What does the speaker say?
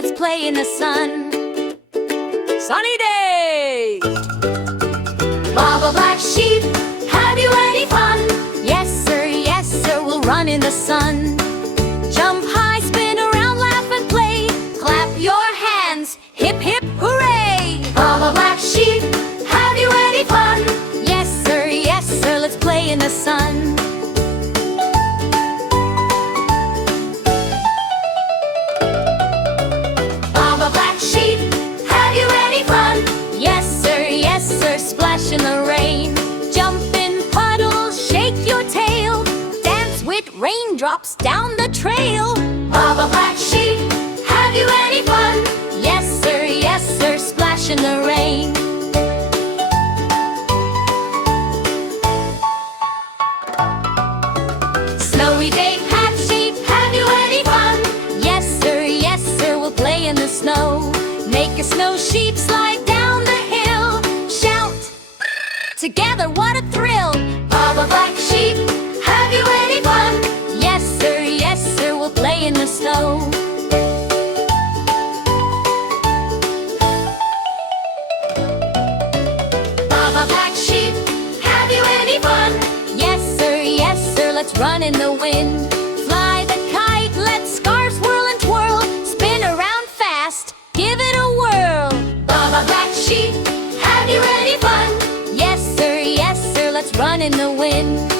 let's play in the sun. Sunny day! Baba Black Sheep, have you any fun? Yes sir, we'll run in the sun. Jump high, spin around, laugh and play. Clap your hands, hip hip hooray! Baba Black Sheep, have you any fun? Yes sir, let's play in the sun. Baba Black Sheep, have you any fun? Yes sir, splash in the rain. Jump in puddles, shake your tail. Dance with raindrops down the trail. Baba Black Sheep, have you any fun? Yes sir, splash in the rain. Snowy day, Black Sheep, have you any fun? Yes sir, we'll play in the snow. Make a snow sheep slide down the hill. Shout together, what a thrill! Baba Black Sheep, have you any fun? Yes sir, we'll play in the snow. Baba Black Sheep, have you any fun? Yes sir, let's run in the wind. Fly the kite, let scarves whirl and twirl. Spin around fast, give it a whirl. Baba Black Sheep, have you any fun? Yes sir, let's run in the wind.